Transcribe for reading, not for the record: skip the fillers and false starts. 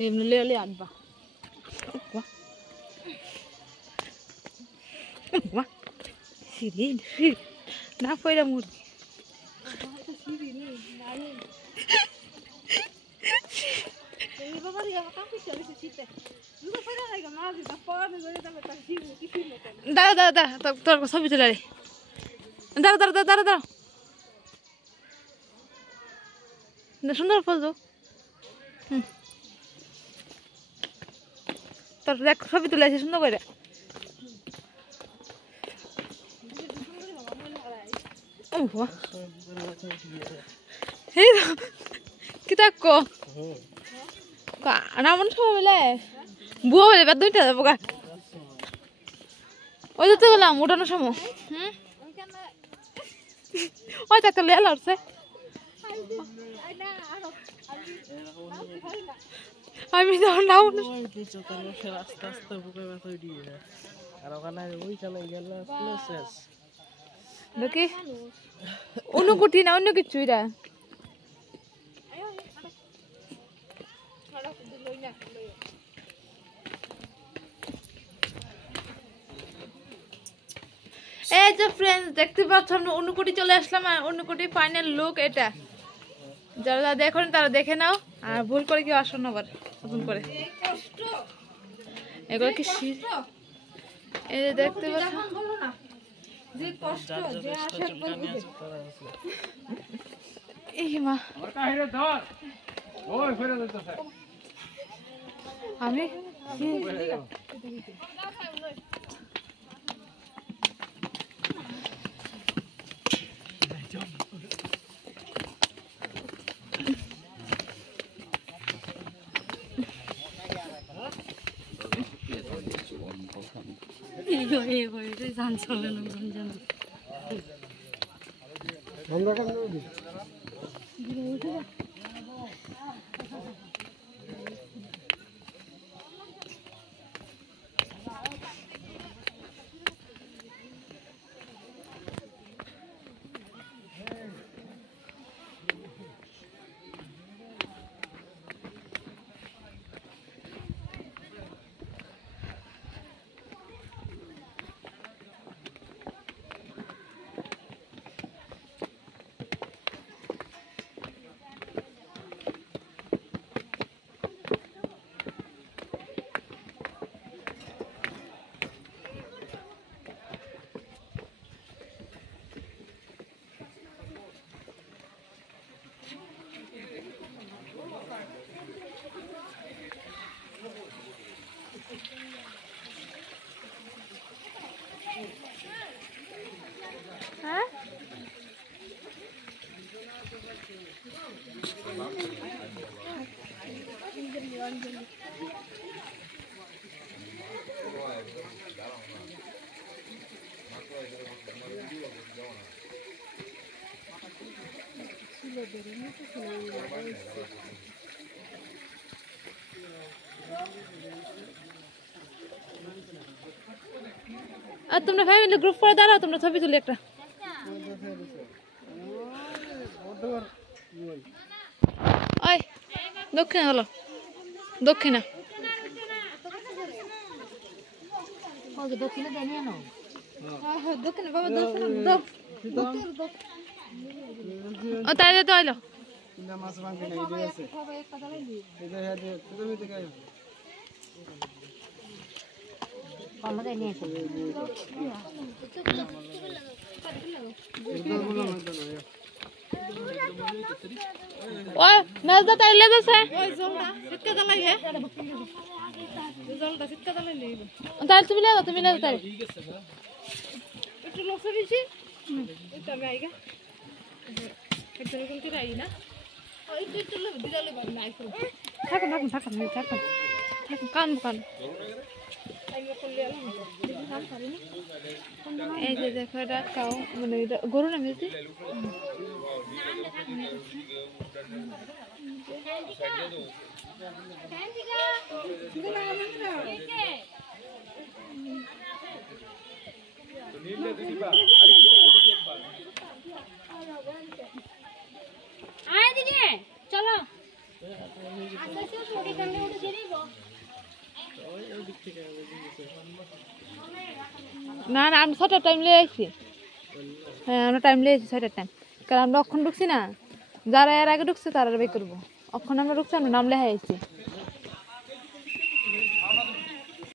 এমনি লেলে আনবা না পয়লা মুরগি দাঁড়া দাঁড়া দাঁড়া তোর ছবি তুলে দাঁড়া দাঁড়া দাঁড়া দাঁড়া দাঁড়া সুন্দর ফল তো তোর দেখ ছবি তুলে আছে সুন্দর করে কি থাকো রামন সব বলে বুয়া বলে বাদ দুইটা যাবো গা ওই তো গেলাম উঠানোর সময় ওই তো একটা লেল হচ্ছে আমি তো নাও আস্তে আস্তে বুকে ব্যথা দিয়ে আর ওখানে ওইখানে গেল শেষ দেখি অন্য কুটি না অন্য কিছু এটা এই যে ফ্রেন্ডস দেখতে পাচ্ছ আমরা অনুকুটি চলে আসলাম আর অনুকুটি ফাইনাল লুক এটা যারা যারা দেখেন তারা দেখে নাও আর ভুল করে কেউ আসো না আবার নতুন করে এগুলো কি এই যে দেখতে পাচ্ছ যে কষ্ট যে আশা এই মা আমি আর তোমরা ফ্যামিলি গ্রুপ করে দাঁড়াও তোমরা ছবি তুলি একটা ওই দক্ষিণা হলো দক্ষিণা দক্ষিণা জানিয়ে নাও দক্ষিণা বাবা দক্ষিণা ও তাই তো হইলো মাছ ভাঙে না এই আছে এটা হেডে তুমি থেকে কমরে নিয়ে এসে ওই নাজদা তাইলে দছে ওই জলটা সিটকা দালাই হে জলটা সিটকা দালাই লইব তাই তুমি লাগো তাই একটু লসে দিছি এটা আমি আইগা এটা কোন কি রাই না ওই একটু লব দিদালে বাদ নাই করো থাকুন কান এই যে দেখো এটা কাউ মানে গরু না মেয়েছি না না আমি 6টার টাইম লিয়ে আইছি হ্যাঁ আমরা টাইম লিয়ে আইছি 6টার টাইম কারণ আমরা অক্ষণ ঢুকছি না যারা এর আগে ঢুকছে তারা বের করবো অক্ষণ আমরা ঢুকছি আমরা নাম লেখা আইছি